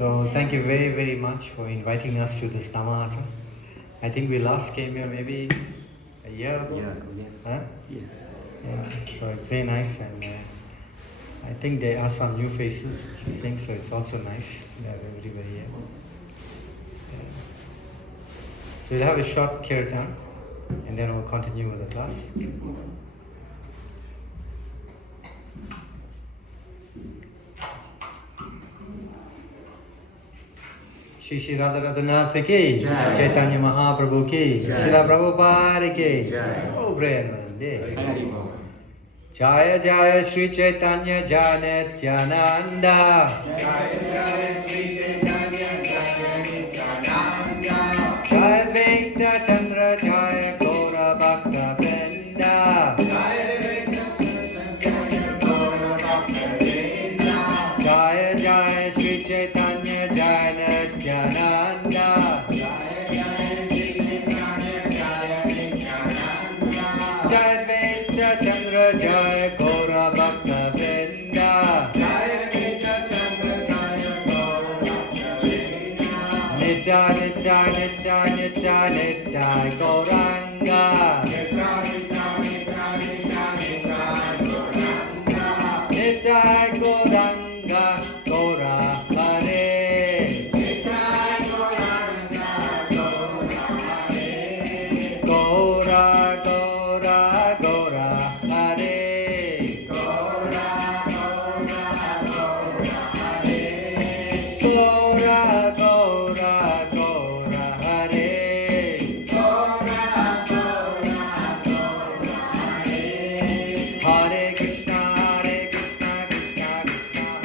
So thank you very, very much for inviting us to this Namahatta. I think we last came here maybe a year ago. Yes. Huh? Yes. Yeah, so it's very nice, and I think there are some new faces, which I think, so it's also nice to have everybody here. Yeah. So we'll have a short kirtan, and then we'll continue with the class. Shri Radha Radhanath ki, Caitanya Mahaprabhu ki, Srila Prabhupada ki, oh Prema. Jaya Jaya Sri Caitanya Jaya Nityananda. Jaya Jaya Sri Caitanya Jaya Nityananda. Jaya Vekta Chandra Jaya Gaura Bhakta Vrinda. Jaya Vekta Chandra Jaya Gaura Bhakta Vrinda. Jaya Jaya Sri Caitanya Jaya Nityananda. Jaya Jaya Sri Caitanya Jaya Nityananda. Jaya Vekta Chandra Jaya Gaura Bhakta Vrinda. Jaya Vekta Chandra Jaya Gaura Bhakta Vrinda. Nitai Nitai Nitai Nitai Nitai Gauranga. Nitai Nitai Nitai Nitai Nitai Gauranga. Nitai Gauranga Gaura Hare. Nitai Gauranga Gaura Hare. Gaura Gaura Gaura Hare. Gaura Gaura Gaura Hare. Gaura Gaura Gaura Hare. Gaura Gaura Gaura Hare. Hare Krishna Krishna Krishna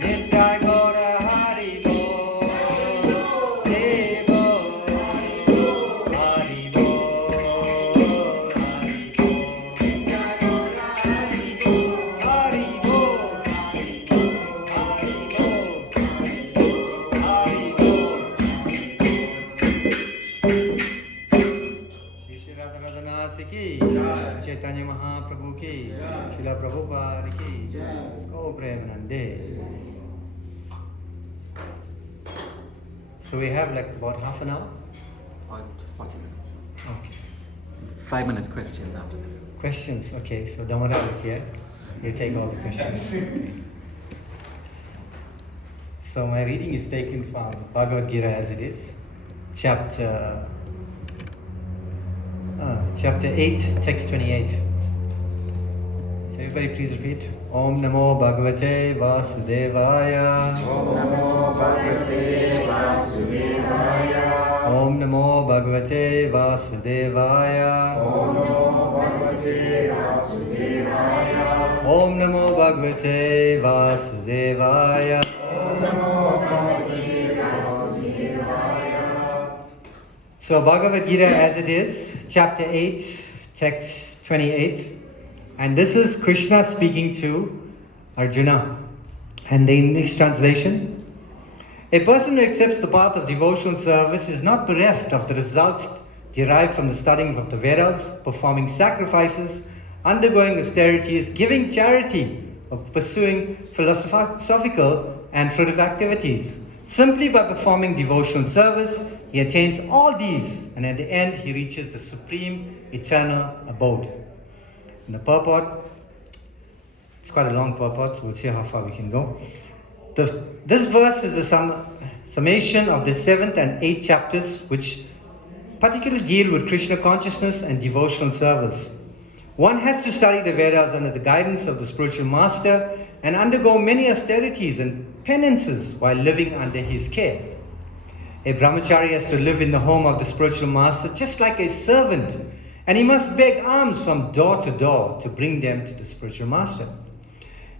Nitai Gaura Hari Bol, Devo Hari Bol, Hari Bol, Hari Bol. Shri Shri Radha Radhanath ki, Caitanya Mahaprabhu ki, Srila Prabhupada ki, Gaura Prema. So we have like about half an hour? About 40 minutes. Okay. 5 minutes questions after this. Questions, okay, so Damodar is here. He'll take all the questions. So my reading is taken from Bhagavad Gita as it is, chapter 8, text 28. So everybody please repeat. Om Namo Bhagavate Vasudevaya. Om Namo Bhagavate Vasudevaya. Om Namo Bhagavate Vasudevaya. Om Namo Bhagavate Vasudevaya. Om Namo Bhagavate Vasudevaya. Om Namo Bhagavate Vasudevaya. So Bhagavad Gita as it is, chapter 8, text 28. And this is Krishna speaking to Arjuna. And the English translation: a person who accepts the path of devotional service is not bereft of the results derived from the studying of the Vedas, performing sacrifices, undergoing austerities, giving charity, of pursuing philosophical and fruitive activities. Simply by performing devotional service, he attains all these, and at the end he reaches the supreme eternal abode. And the purport, it's quite a long purport, so we'll see how far we can go. This verse is the summation of the 7th and 8th chapters, which particularly deal with Krishna consciousness and devotional service. One has to study the Vedas under the guidance of the spiritual master and undergo many austerities and penances while living under his care. A brahmachari has to live in the home of the spiritual master just like a servant, and he must beg alms from door to door to bring them to the spiritual master.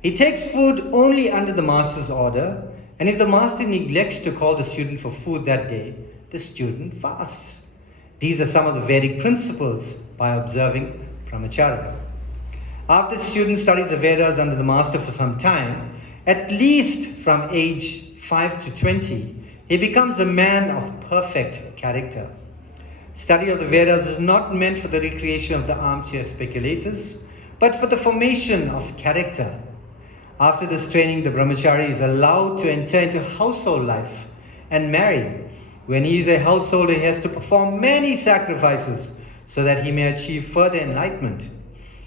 He takes food only under the master's order, and if the master neglects to call the student for food that day, the student fasts. These are some of the Vedic principles by observing brahmacharya. After the student studies the Vedas under the master for some time, at least from age 5 to 20, he becomes a man of perfect character. Study of the Vedas is not meant for the recreation of the armchair speculators, but for the formation of character. After this training, the brahmachari is allowed to enter into household life and marry. When he is a householder, he has to perform many sacrifices so that he may achieve further enlightenment.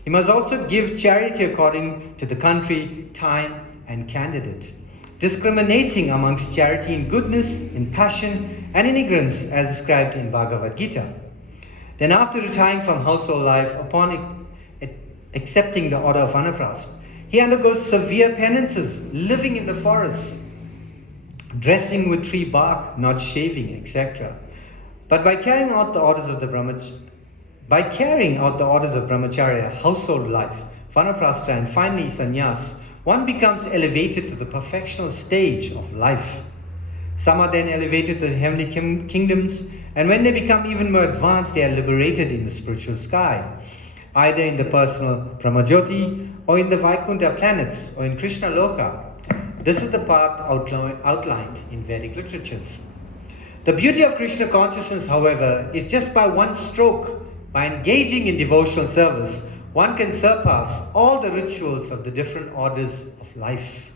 He must also give charity according to the country, time, and candidate, discriminating amongst charity in goodness, in passion, and in ignorance, as described in Bhagavad Gita. Then after retiring from household life, upon accepting the order of Vanaprastha, he undergoes severe penances, living in the forest, dressing with tree bark, not shaving, etc. But by carrying out the orders of brahmacharya, household life, Vanaprastha, and finally sannyas, one becomes elevated to the perfectional stage of life. Some are then elevated to the heavenly kingdoms, and when they become even more advanced, they are liberated in the spiritual sky, either in the personal Brahmajyoti, or in the Vaikuntha planets, or in Krishna Loka. This is the path outlined in Vedic literatures. The beauty of Krishna consciousness, however, is just by one stroke, by engaging in devotional service, one can surpass all the rituals of the different orders of life.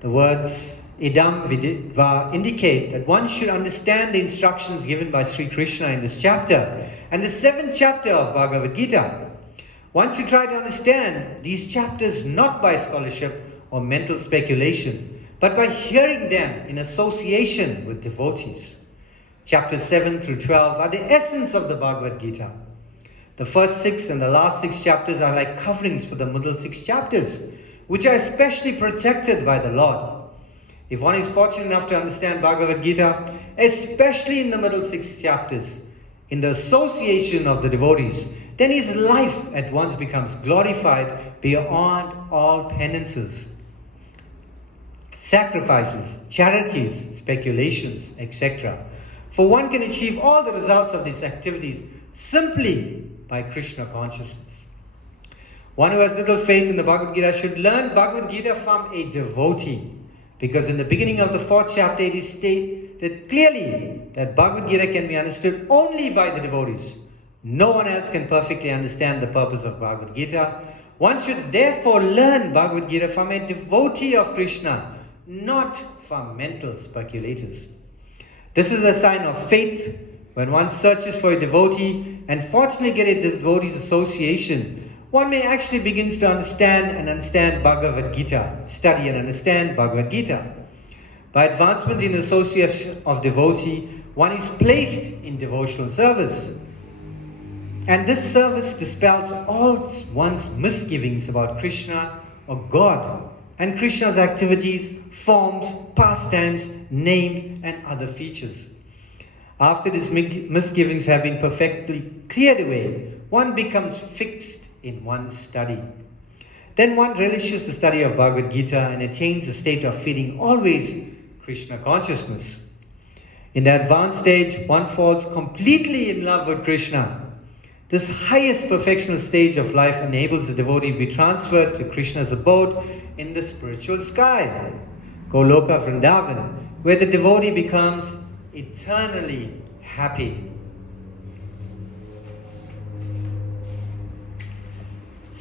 The words idam vidva indicate that one should understand the instructions given by Sri Krishna in this chapter and the 7th chapter of Bhagavad Gita. One should try to understand these chapters not by scholarship or mental speculation, but by hearing them in association with devotees. Chapters 7 through 12 are the essence of the Bhagavad Gita. The first 6 and the last 6 chapters are like coverings for the middle 6 chapters, which are especially protected by the Lord. If one is fortunate enough to understand Bhagavad Gita, especially in the middle 6 chapters, in the association of the devotees, then his life at once becomes glorified beyond all penances, sacrifices, charities, speculations, etc. For one can achieve all the results of these activities simply by Krishna consciousness. One who has little faith in the Bhagavad Gita should learn Bhagavad Gita from a devotee, because in the beginning of the 4th chapter it is stated clearly that Bhagavad Gita can be understood only by the devotees. No one else can perfectly understand the purpose of Bhagavad Gita. One should therefore learn Bhagavad Gita from a devotee of Krishna, not from mental speculators. This is a sign of faith. When one searches for a devotee and fortunately gets a devotee's association, one may actually begin to understand Bhagavad Gita, study and understand Bhagavad Gita. By advancement in the association of devotee, one is placed in devotional service. And this service dispels all one's misgivings about Krishna or God and Krishna's activities, forms, pastimes, names, and other features. After these misgivings have been perfectly cleared away, one becomes fixed in one's study. Then one relishes the study of Bhagavad Gita and attains a state of feeling always Krishna consciousness. In the advanced stage, one falls completely in love with Krishna. This highest perfectional stage of life enables the devotee to be transferred to Krishna's abode in the spiritual sky, Goloka Vrindavan, where the devotee becomes eternally happy.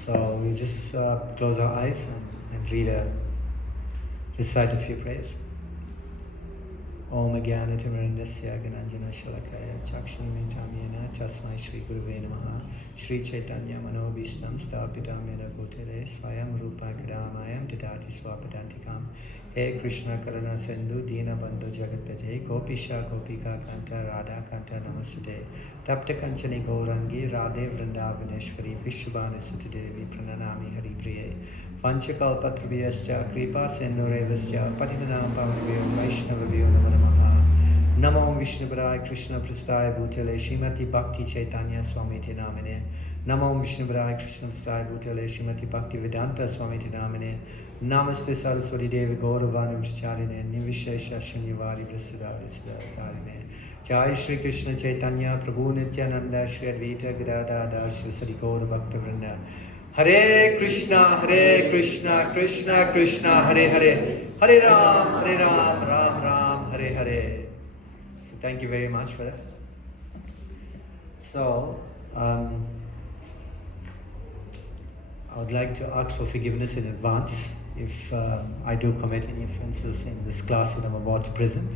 So we just close our eyes and recite a few prayers. Om Jnana Timirandasya Gananjana Shalakaya Chakshuniminthamyena Tasmai Shri Guruve Namaha Shri Caitanya Manobhishtam Stapitam Yena Bhutale Swayam Rupa Kadamayam Didati Swapadantikam. He Krishna Karana Sindhu Dina Bandhu Jagatpate Gopisha Gopika Kanta Radha Kanta Namaste Tapta Kanchani Gaurangi Radhe Vrindavaneshwari Vishwabhanu Sutidevi Prananami Hari Priye Panchakalpatrubhyascha Kripa Sindhurevascha Patitanam Pavanabhyo Vaishnavabhyo Namo Namaha Namo Vishnupadaya Krishna Prasthaya Bhutale Srimati Bhakti Caitanya Swamiti Namine Namo Vishnupadaya Krishna Prasthaya Bhutale Srimati Bhakti Vedanta Swamiti Namine Namaste Saraswati Devi Gauravani Brahmacharine Nivishesha Shunyavadi Prasiddharine Jai Shri Krishna Chaitanya Prabhu Nityananda Shri Advaita Gadadhar Shri Gaura Bhakta Vrinda Hare Krishna, Krishna Krishna, Hare Hare, Hare Ram, Ram Ram, Hare Hare. So thank you very much for that. So, I would like to ask for forgiveness in advance if I do commit any offenses in this class that I'm about to present.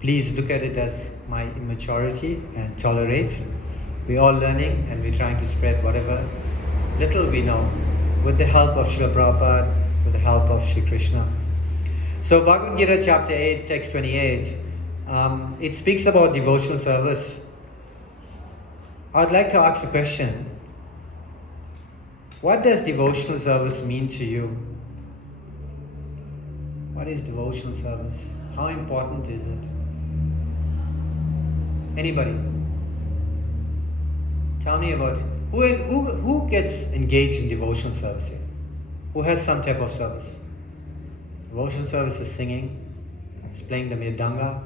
Please look at it as my immaturity and tolerate. We're all learning and we're trying to spread whatever little we know with the help of Srila Prabhupada, with the help of Shri Krishna. So Bhagavad Gita chapter 8, text 28, it speaks about devotional service. I would like to ask a question. What does devotional service mean to you? What is devotional service? How important is it? Anybody? Tell me about who gets engaged in devotional service here? Who has some type of service? Devotional service is singing, it's playing the mridanga,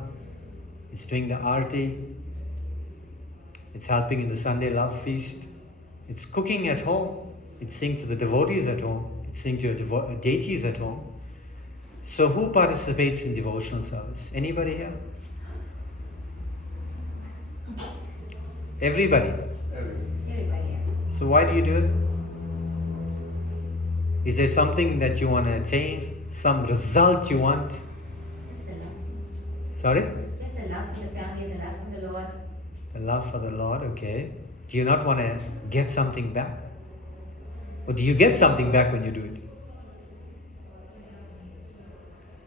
it's doing the arti, it's helping in the Sunday love feast, it's cooking at home, it's singing to the devotees at home, it's singing to your deities at home. So who participates in devotional service? Anybody here? Everybody? Everybody. So why do you do it? Is there something that you want to attain? Some result you want? Just the love. Sorry? Just the love for the family, the love for the Lord. The love for the Lord, okay. Do you not want to get something back? Or do you get something back when you do it?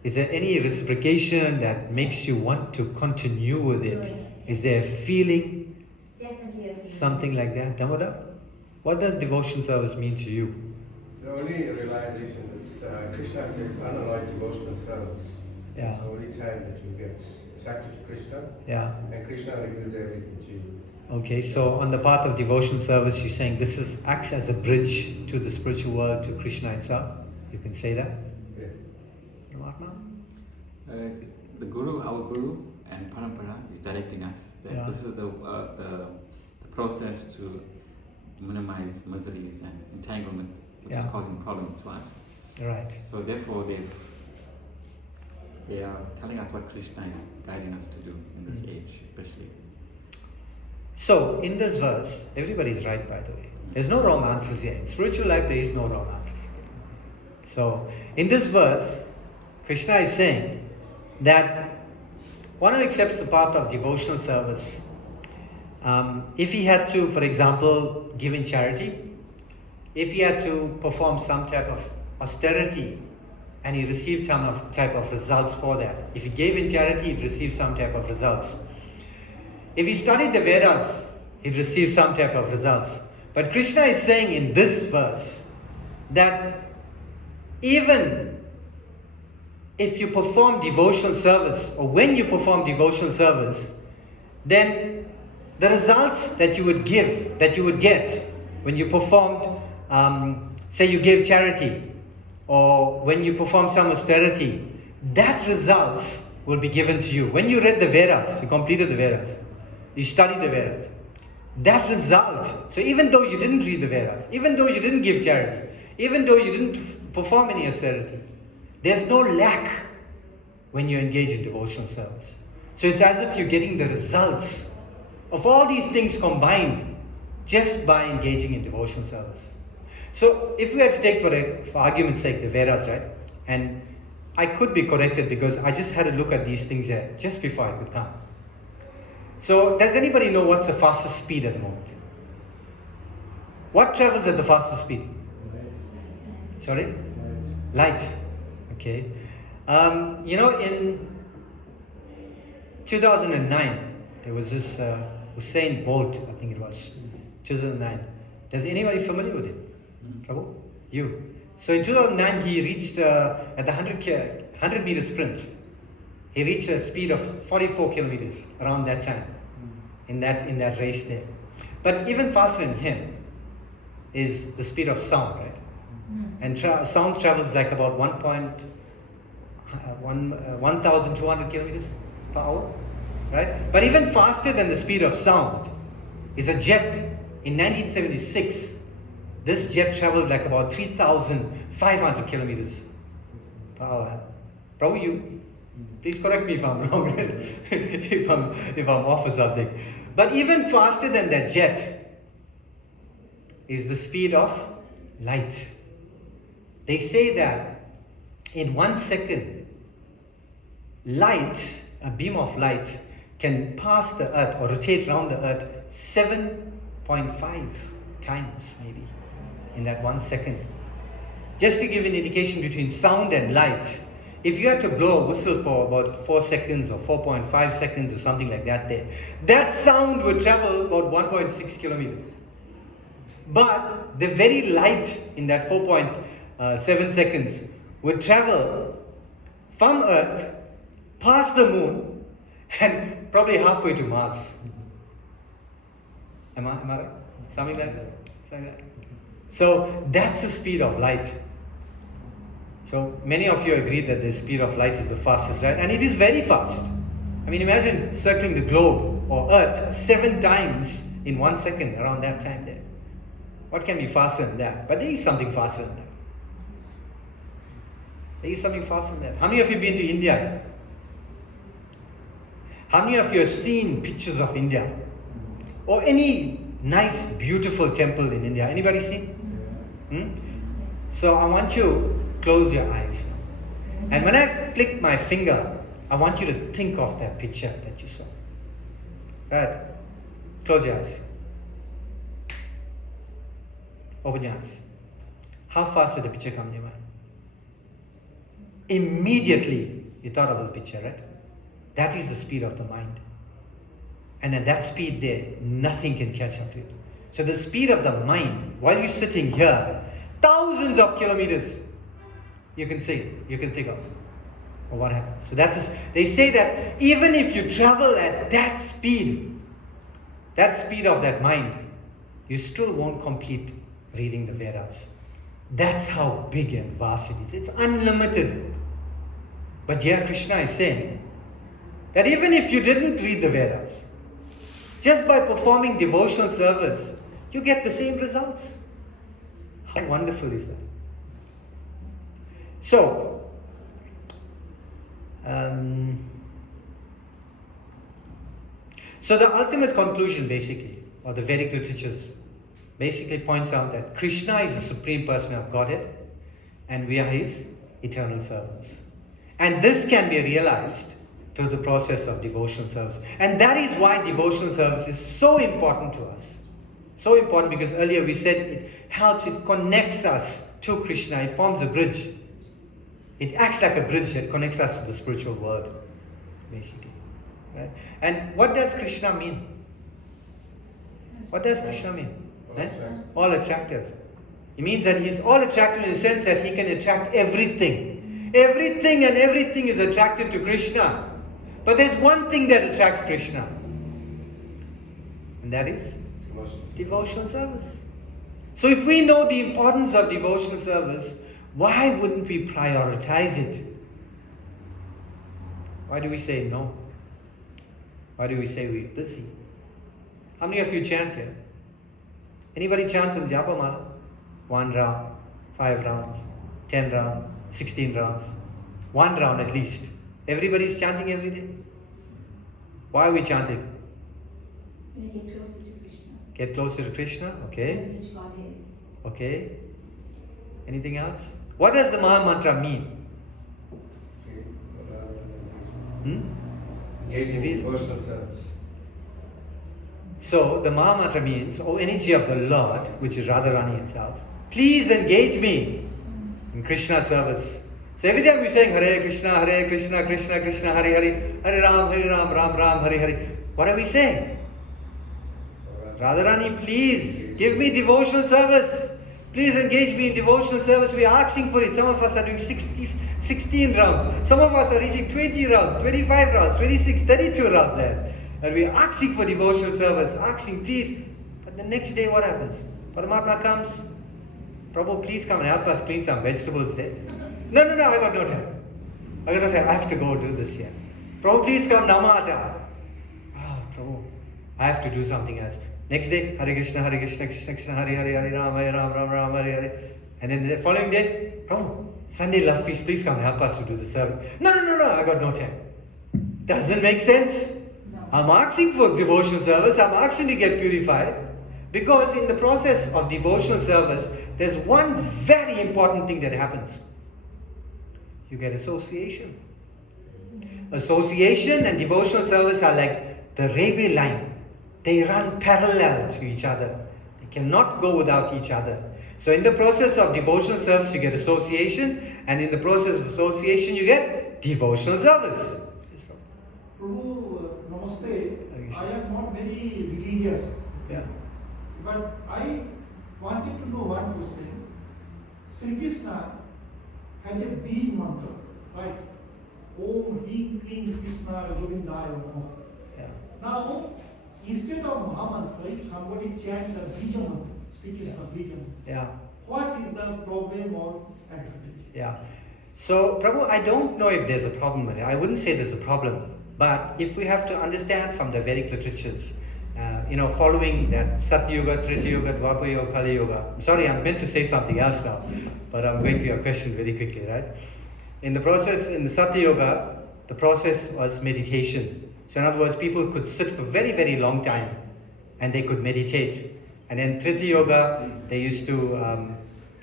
Is there any reciprocation that makes you want to continue with it? Is there a feeling? Definitely a feeling. Something like that? Damodar? What does devotion service mean to you? The only realization is Krishna says unalloyed devotional service. Yeah. It's the only time that you get attracted to Krishna. Yeah. And Krishna reveals everything to you. Okay, so on the path of devotion service, you're saying this acts as a bridge to the spiritual world, to Krishna himself. You can say that. Yeah. Mahatma? The Guru, our Guru, and Parampara is directing us. That Yeah. This is the process to minimize miseries and entanglement, which is Yeah. causing problems to us. Right. So therefore, they are telling us what Krishna is guiding us to do in this age, especially. So, in this verse, everybody is right, by the way. There's no wrong answers here. In spiritual life, there is no wrong answers. So, in this verse, Krishna is saying that one who accepts the path of devotional service, if he had to, for example, give in charity, if he had to perform some type of austerity, and he received some type of results for that. If he gave in charity, he'd receive some type of results. If he studied the Vedas, he'd receive some type of results. But Krishna is saying in this verse that even if you perform devotional service, or when you perform devotional service, then the results that you would get when you performed, say you gave charity, or when you perform some austerity, that results will be given to you. When you read the Vedas, you completed the Vedas, you studied the Vedas, that result, so even though you didn't read the Vedas, even though you didn't give charity, even though you didn't perform any austerity, there's no lack when you engage in devotional service. So it's as if you're getting the results of all these things combined just by engaging in devotional service. So if we had to take, for argument's sake, the Vedas, right? And I could be corrected because I just had a look at these things here just before I could come. So does anybody know what's the fastest speed at the moment? What travels at the fastest speed? Sorry? Light. Okay. In 2009, there was this Usain Bolt, I think it was, 2009. Does anybody familiar with it? Prabhu? You. So in 2009, he reached, at the 100 meter sprint, he reached a speed of 44 kilometers around that time, in that race there. But even faster than him is the speed of sound, right? And sound travels like about 1,200 kilometers per hour, right? But even faster than the speed of sound is a jet. In 1976, this jet traveled like about 3,500 kilometers per hour. Prabhu, you please correct me if I'm wrong, right? if I'm off or something. But even faster than that jet is the speed of light. They say that in 1 second, light, a beam of light, can pass the earth or rotate around the earth 7.5 times maybe in that 1 second. Just to give an indication between sound and light, if you had to blow a whistle for about 4 seconds or 4.5 seconds or something like that there, that sound would travel about 1.6 kilometers. But the very light in that 4.7 seconds would travel from Earth, past the moon, and probably halfway to Mars. Am I right? Something like that? So that's the speed of light. So many of you agree that the speed of light is the fastest, right? And it is very fast. I mean, imagine circling the globe or Earth 7 times in 1 second around that time there. What can be faster than that? But there is something faster than that. There is something faster than that. How many of you have been to India? How many of you have seen pictures of India? Or any nice, beautiful temple in India? Anybody seen? So I want you to close your eyes. And when I flick my finger, I want you to think of that picture that you saw. Right? Close your eyes. Open your eyes. How fast did the picture come in your mind? Immediately you thought of the picture, right? That is the speed of the mind. And at that speed there, nothing can catch up to it. So the speed of the mind, while you're sitting here, thousands of kilometers, you can think of what happens. So they say that even if you travel at that speed, that speed of that mind, you still won't complete reading the Vedas. That's how big and vast it is. It's unlimited. But here Krishna is saying that even if you didn't read the Vedas, just by performing devotional service, you get the same results. How wonderful is that? So, the ultimate conclusion basically, or the Vedic literatures, basically points out that Krishna is the Supreme Person of Godhead and we are His eternal servants. And this can be realized through the process of devotional service. And that is why devotional service is so important to us. So important because earlier we said it helps, it connects us to Krishna, it forms a bridge. It acts like a bridge that connects us to the spiritual world, basically. Right? And what does Krishna mean? What does Krishna mean? All attractive. It means that He's all attractive in the sense that He can attract everything. Everything and everything is attracted to Krishna. But there's one thing that attracts Krishna. And that is devotional service. So if we know the importance of devotional service, why wouldn't we prioritize it? Why do we say no? Why do we say we're busy? How many of you chant here? Anybody chant on Japamala? 1 round, 5 rounds, 10 rounds, 16 rounds. 1 round at least. Everybody's chanting every day. Why are we chanting? Get closer to Krishna. Get closer to Krishna, okay. Reach Godhead. Okay. Anything else? What does the Maha Mantra mean? Engaging in devotional service. So the Maha Mantra means, O energy of the Lord, which is Radharani itself, please engage me in Krishna service. So every time we're saying Hare Krishna, Krishna Krishna, Hare Hare, Hare Ram, Ram Ram, Hare Hare. What are we saying? Radharani, please give me devotional service. Please engage me in devotional service. We are asking for it. Some of us are doing 16 rounds. Some of us are reaching 20 rounds, 25 rounds, 26, 32 rounds there. And we are asking for devotional service. Asking, please. But the next day what happens? Paramatma comes. Prabhu, please come and help us clean some vegetables there. No, I got no time. I have to go do this here. Prabhu, please come, Namahatta. Prabhu, I have to do something else. Next day, Hare Krishna, Krishna Krishna, Hare Hare, Hare Ram, Ram Ram, Hare Hare. And then the following day, Prabhu, Sunday love feast, please come and help us to do the service. No, I got no time. Doesn't make sense. No. I'm asking for devotional service, I'm asking to get purified. Because in the process of devotional service, there's one very important thing that happens. You get association. Association and devotional service are like the railway line. They run parallel to each other. They cannot go without each other. So in the process of devotional service, you get association, and in the process of association, you get devotional service. Prabhu, namaste. I am not very religious. Yeah. But I wanted to know one question. Sri Krishna has a beej mantra, right? Om Hing Kling Krishna Govindaya Namo. Yeah. Now, instead of Mahamantra, if somebody chants the beej mantra, Sri Krishna beej mantra, Yeah. what is the problem or advantage? Yeah. So, Prabhu, I don't know if there's a problem with it. I wouldn't say there's a problem. But if we have to understand from the Vedic literatures, following that Satya Yuga, Treta Yuga, Dwapara Yuga, Kali Yuga. I'm sorry, I'm meant to say something else now, but I'm going to your question very quickly, right? In the Satya Yuga, the process was meditation. So in other words, people could sit for very, very long time and they could meditate. And then Treta Yuga, they used to,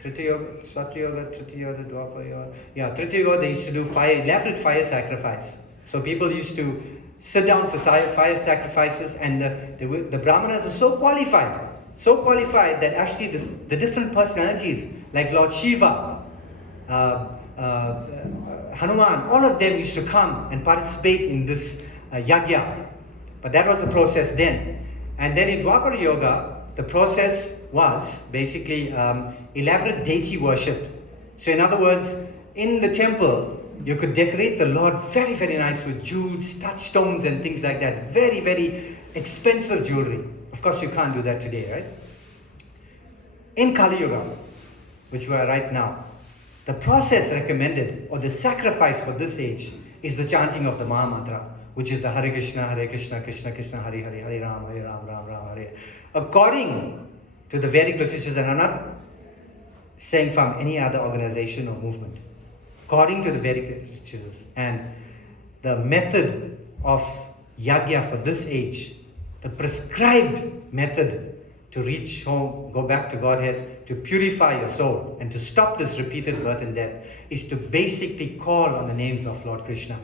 Treta Yuga, Dwapara Yuga. Yeah, Treta Yuga, they used to do elaborate fire sacrifice. So people used to sit down for fire sacrifices, and the Brahmanas are so qualified that actually the different personalities, like Lord Shiva, Hanuman, all of them used to come and participate in this yagya. But that was the process then. And then in Dwapara Yoga, the process was basically elaborate deity worship. So in other words, in the temple, you could decorate the Lord very, very nice with jewels, touchstones and things like that. Very, very expensive jewelry. Of course, you can't do that today, right? In Kali Yuga, which we are right now, the process recommended or the sacrifice for this age is the chanting of the Maha Mantra, which is the Hare Krishna, Krishna Krishna, Hare Hare, Hare Ram, Ram Ram, Hare. According to the Vedic literatures, and I'm not saying from any other organization or movement, according to the Vedic literatures and the method of yagya for this age, the prescribed method to reach home, go back to Godhead, to purify your soul, and to stop this repeated birth and death, is to basically call on the names of Lord Krishna,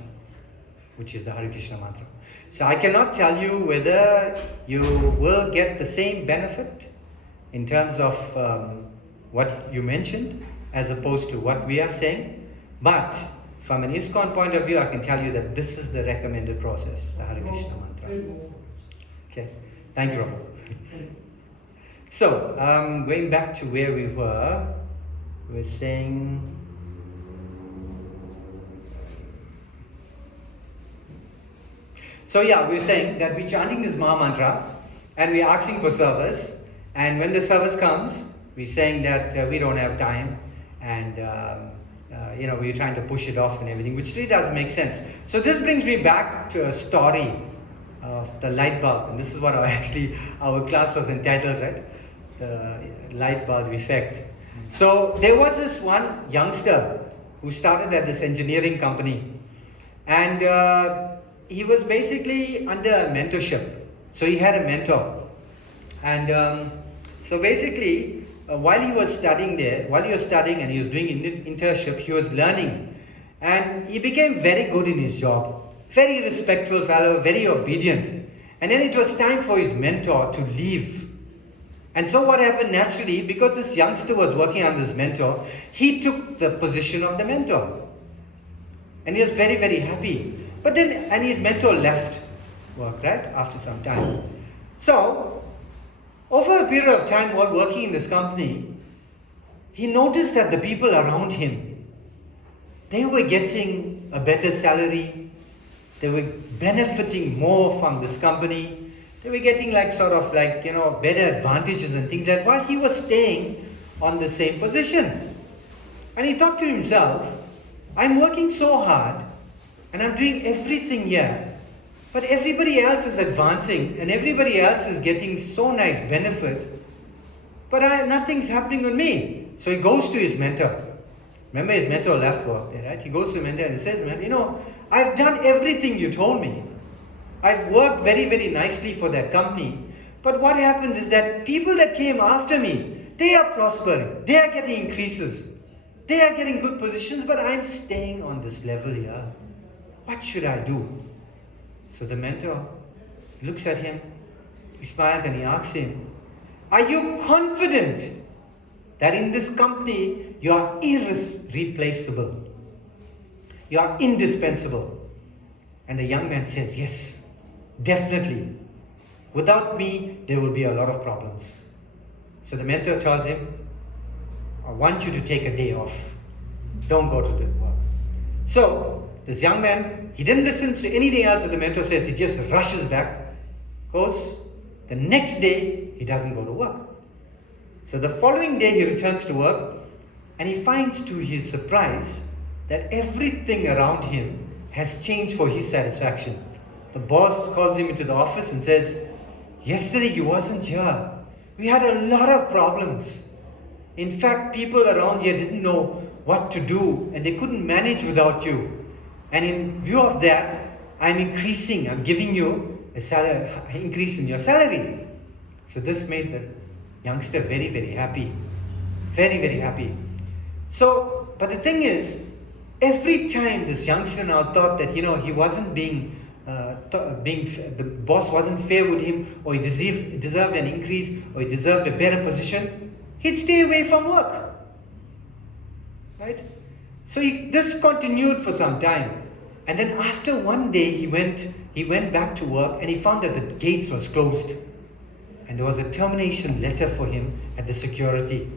which is the Hare Krishna mantra. So I cannot tell you whether you will get the same benefit in terms of what you mentioned as opposed to what we are saying, but from an ISKCON point of view, I can tell you that this is the recommended process, the Hare Krishna mantra. Okay, thank you, Robert. So, going back to where we were saying, so yeah, we were saying that we're chanting this Maha Mantra and we're asking for service, and when the service comes, we're saying that we don't have time, and we're trying to push it off and everything, which really doesn't make sense. So this brings me back to a story of the light bulb, and this is what our class was entitled, right? The light bulb effect. So there was this one youngster who started at this engineering company, and he was basically under mentorship. So he had a mentor, and so basically while he was studying and he was doing an internship, he was learning, and he became very good in his job, very respectful fellow, very obedient. And then it was time for his mentor to leave. And so what happened naturally, because this youngster was working under his mentor, he took the position of the mentor. And he was very, very happy. But then, and his mentor left work, right, after some time. So, over a period of time while working in this company, he noticed that the people around him, they were getting a better salary, they were benefiting more from this company, they were getting better advantages and things like that, while he was staying on the same position. And he thought to himself, I'm working so hard and I'm doing everything here, but everybody else is advancing and everybody else is getting so nice benefit, but nothing's happening with me. So he goes to his mentor. Remember, his mentor left work there, right? He goes to his mentor and says, I've done everything you told me. I've worked very, very nicely for that company. But what happens is that people that came after me, they are prospering. They are getting increases. They are getting good positions, but I'm staying on this level here. What should I do? So the mentor looks at him, he smiles and he asks him, are you confident that in this company you are irreplaceable? You are indispensable? And the young man says, yes, definitely. Without me, there will be a lot of problems. So the mentor tells him, I want you to take a day off. Don't go to the work. So this young man, he didn't listen to anything else that the mentor says. He just rushes back, goes. The next day, he doesn't go to work. So the following day, he returns to work, and he finds to his surprise that everything around him has changed for his satisfaction. The boss calls him into the office and says, yesterday you wasn't here. We had a lot of problems. In fact, people around here didn't know what to do and they couldn't manage without you. And in view of that, I'm giving you a salary, increase in your salary. So this made the youngster very, very happy. Very, very happy. So, but the thing is, every time this youngster now thought that, he wasn't the boss wasn't fair with him, or he deserved an increase, or he deserved a better position, he'd stay away from work. Right? So this continued for some time. And then after one day, he went back to work and he found that the gates was closed. And there was a termination letter for him at the security.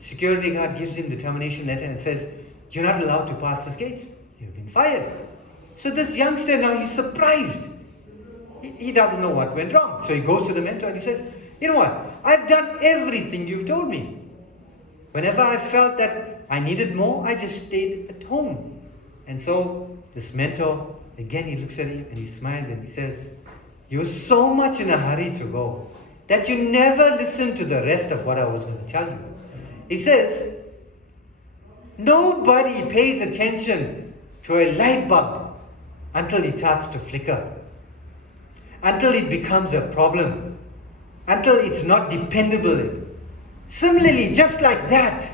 Security guard gives him the termination letter and says, you're not allowed to pass this gates. You've been fired. So this youngster now, he's surprised. He doesn't know what went wrong. So he goes to the mentor and he says, you know what? I've done everything you've told me. Whenever I felt that I needed more, I just stayed at home. And so this mentor, again, he looks at him and he smiles and he says, you were so much in a hurry to go that you never listened to the rest of what I was going to tell you. He says, nobody pays attention to a light bulb until it starts to flicker, until it becomes a problem, until it's not dependable. Similarly, just like that,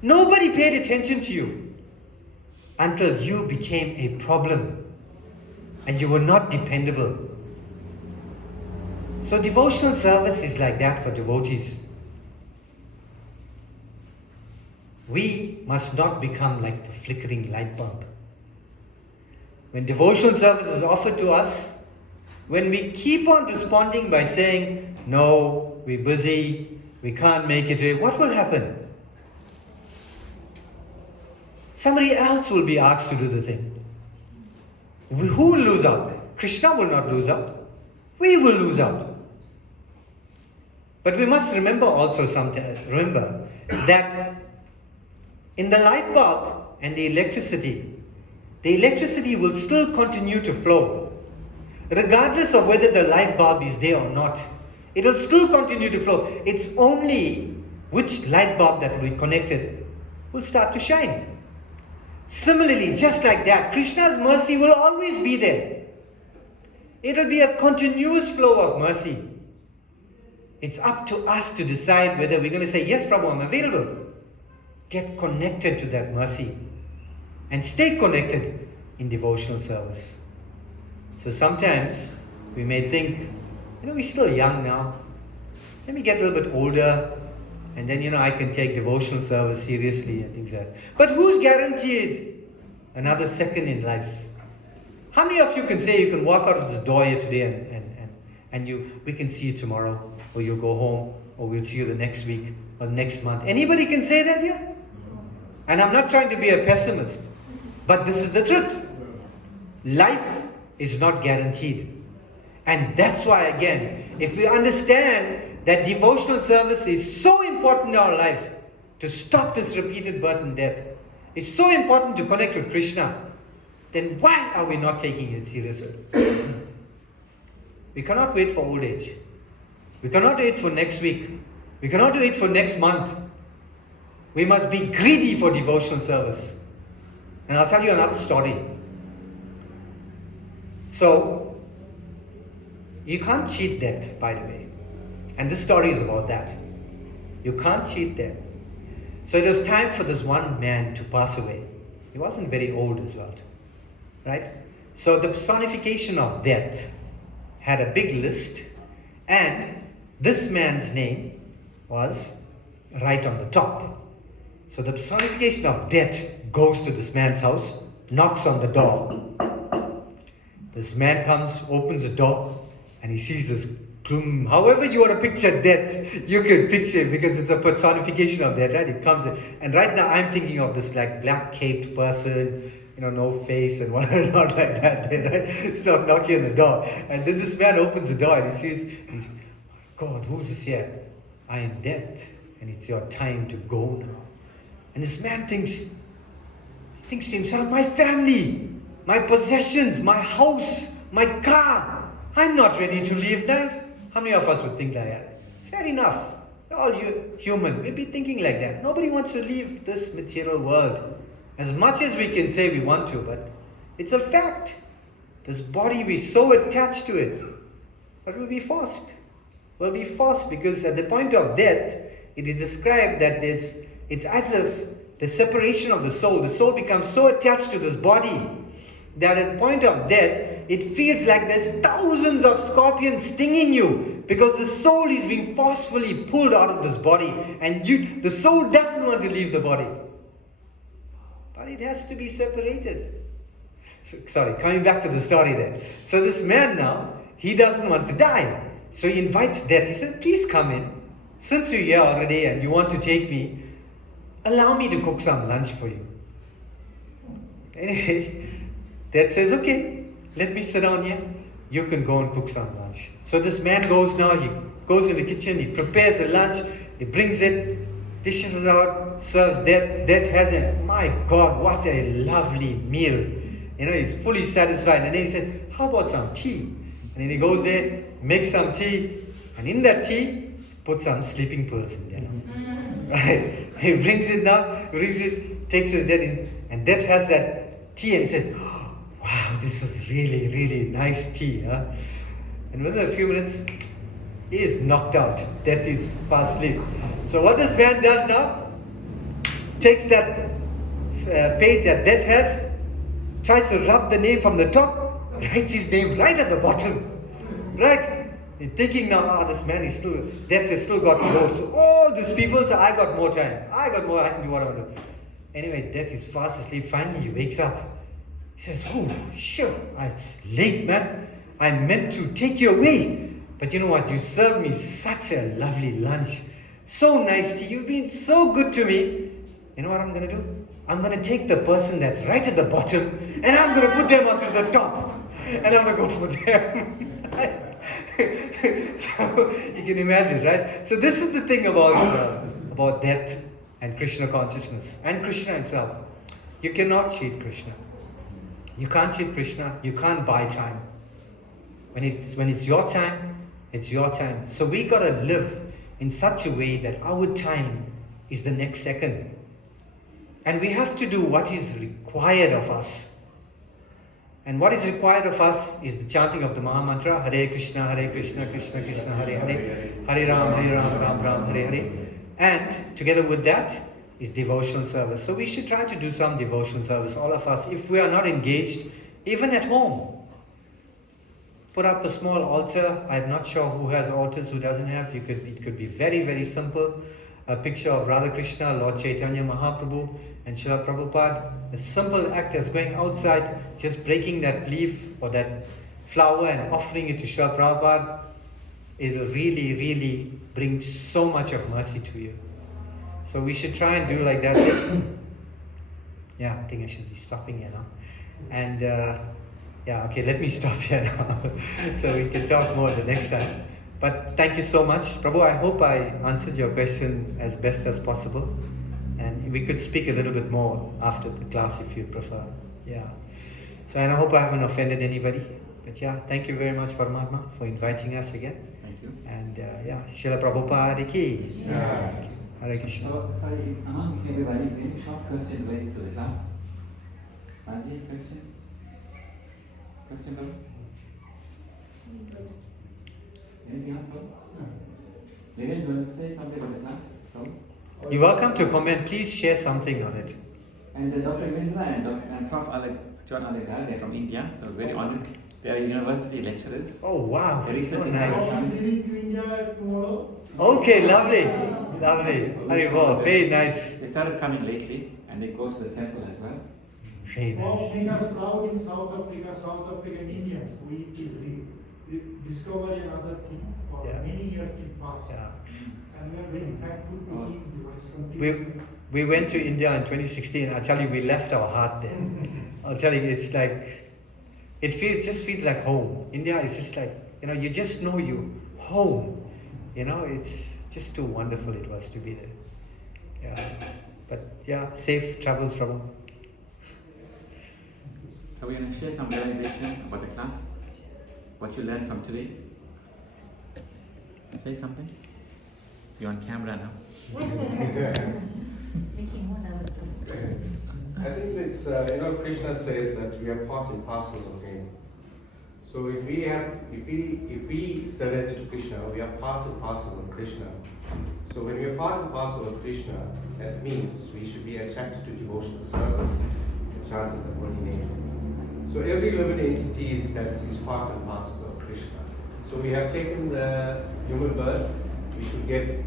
nobody paid attention to you until you became a problem and you were not dependable. So devotional service is like that for devotees. We must not become like the flickering light bulb. When devotional service is offered to us, when we keep on responding by saying, no, we're busy, we can't make it, what will happen? Somebody else will be asked to do the thing. Who will lose out? Krishna will not lose out. We will lose out. But we must remember also that in the light bulb and the electricity will still continue to flow. Regardless of whether the light bulb is there or not, it will still continue to flow. It's only which light bulb that will be connected will start to shine. Similarly, just like that, Krishna's mercy will always be there. It will be a continuous flow of mercy. It's up to us to decide whether we're going to say, yes, Prabhu, I'm available. Get connected to that mercy and stay connected in devotional service. So sometimes we may think, we're still young now. Let me get a little bit older and then, I can take devotional service seriously and things like that. But who's guaranteed another second in life? How many of you can say you can walk out of this door here today and we can see you tomorrow, or you'll go home, or we'll see you the next week or next month? Anybody can say that here? And I'm not trying to be a pessimist, but this is the truth. Life is not guaranteed. And that's why, again, if we understand that devotional service is so important in our life to stop this repeated birth and death, it's so important to connect with Krishna, then why are we not taking it seriously? We cannot wait for old age. We cannot wait for next week. We cannot wait for next month. We must be greedy for devotional service. And I'll tell you another story. So, you can't cheat death, by the way. And this story is about that. You can't cheat death. So it was time for this one man to pass away. He wasn't very old as well, right? So the personification of death had a big list, and this man's name was right on the top. So the personification of death goes to this man's house, knocks on the door. This man comes, opens the door, and he sees this gloom. However you want to picture death, you can picture it because it's a personification of death, right? It comes in. And right now I'm thinking of this like black-caped person, no face and whatnot, not like that, right? Stop knocking on the door. And then this man opens the door and he sees, God, who's this here? I am death, and it's your time to go now. And this man thinks to himself, my family, my possessions, my house, my car, I'm not ready to leave that. How many of us would think like that? Fair enough. We're all human. We'll be thinking like that. Nobody wants to leave this material world. As much as we can say we want to, but it's a fact. This body, we're so attached to it. But we'll be forced. We'll be forced because at the point of death, it is described that it's as if the separation of the soul becomes so attached to this body that at the point of death, it feels like there's thousands of scorpions stinging you because the soul is being forcefully pulled out of this body, and the soul doesn't want to leave the body. But it has to be separated. So, coming back to the story there. So this man now, he doesn't want to die. So he invites death. He said, please come in. Since you're here already and you want to take me, allow me to cook some lunch for you. Anyway, Death says, okay, let me sit down here. you can go and cook some lunch. So this man goes now, he goes in the kitchen, he prepares a lunch, he brings it, dishes it out, serves that has it. My God, what a lovely meal. You know, he's fully satisfied. And then he said, how about some tea? And then he goes there, makes some tea, and in that tea, put some sleeping pills in there. Right? He brings it now, takes it there, and that has that tea, and he said, oh, wow, this is really, really nice tea. Huh? And within a few minutes, he is knocked out. That is fast asleep. So what this man does now, takes that page that has, tries to rub the name from the top, writes his name right at the bottom. Right? He's thinking now, this man is still, death has still got to go through all these people, so I got more time. I can do what I want to do. Anyway, death is fast asleep. Finally, he wakes up. He says, oh, sure, it's late, man. I meant to take you away. But you know what? You served me such a lovely lunch. So nice tea. You've been so good to me. You know what I'm going to do? I'm going to take the person that's right at the bottom and I'm going to put them onto the top. And I'm going to go for them. So you can imagine, right? So this is the thing about death and Krishna consciousness and Krishna himself. You cannot cheat Krishna. You can't cheat Krishna. You can't buy time. When it's your time, it's your time. So we got to live in such a way that our time is the next second. And we have to do what is required of us. And what is required of us is the chanting of the Maha Mantra, Hare Krishna, Krishna Krishna, Hare Hare, Hare Ram, Ram Ram, Hare Hare. And together with that is devotional service. So we should try to do some devotional service, all of us, if we are not engaged, even at home. Put up a small altar. I'm not sure who has altars, who doesn't have. It could be very, very simple. A picture of Radha Krishna, Lord Caitanya Mahaprabhu, and Srila Prabhupada. A simple act as going outside, just breaking that leaf or that flower and offering it to Srila Prabhupada. It will really, really bring so much of mercy to you. So we should try and do like that. Yeah, I think I should be stopping here now. And yeah, okay, let me stop here now. So we can talk more the next time. But thank you so much. Prabhu, I hope I answered your question as best as possible. And we could speak a little bit more after the class if you prefer. Yeah. So, and I hope I haven't offended anybody. But yeah, thank you very much, Paramatma, for inviting us again. Thank you. And yeah, Srila Prabhupada ki. Yeah. Hare Krishna. So, sorry, it's among everybody is any short question related to the class? Raji, question? Question, Prabhu? Anything else, Prabhu? Maybe you want to say something about the class, Prabhu? You're welcome to comment. Please share something on it. And Dr. Mirza and Prof. John Allegar, they're from India, so very honored. They are university lecturers. Oh wow, Very so nice. nice. I'm heading to India tomorrow. Okay, lovely, lovely. Haribol, very nice. They started coming lately, and they go to the temple as well. Very Bob nice. make us proud in South African Indians. We discover another thing for Yeah. many years in past. Yeah. And we are very thankful to Oh. him. He was We went to India in 2016. I tell you, we left our heart there. I'll tell you, it's like, just feels like home. India is just like, you just know you home. It's just too wonderful it was to be there. Yeah. But yeah, safe travels, Prabhu. Are we going to share some realization about the class? What you learned from today? Say something. You're on camera now. Making more nervous. I think it's, Krishna says that we are part and parcel of him. So if we surrender to Krishna, we are part and parcel of Krishna. So when we are part and parcel of Krishna, that means we should be attracted to devotional service and chanting the holy name. So every living entity is part and parcel of Krishna. So we have taken the human birth, we should get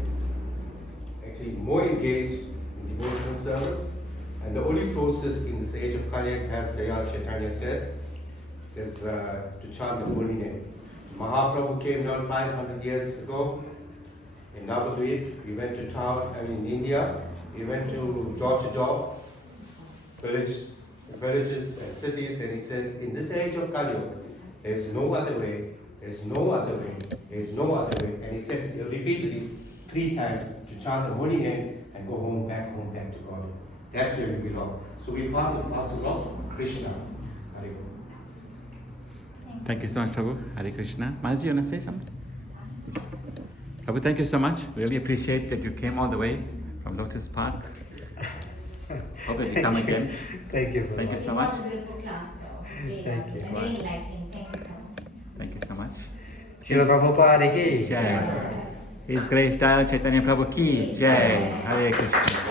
actually more engaged in devotional service. And the only process in this age of Kali, as Dayal Caitanya said, is to chant the holy name. Mahaprabhu came down 500 years ago in Navadvip. We went to town, in India. We went to door, villages and cities, and he says, in this age of Kali, There's no other way. There's no other way. There's no other way. And he said it repeatedly 3 times to chant the holy name and go home, back to God. That's where we belong. So we part and parcel of Krishna. Hare Krishna. Thank you so much, Prabhu. Hare Krishna. Maharaj, you want to say something? Prabhu, thank you so much. Really appreciate that you came all the way from Lotus Park. Hope that you come again. Thank you. Thank you It so was much. a beautiful class though. It's very Thank lovely. you. I really like him. Thank you, Pastor. Thank you so much. Srila Prabhupada ki Jai. His Grace Dayal Chaitanya Prabhu ki Jai. Hare Krishna.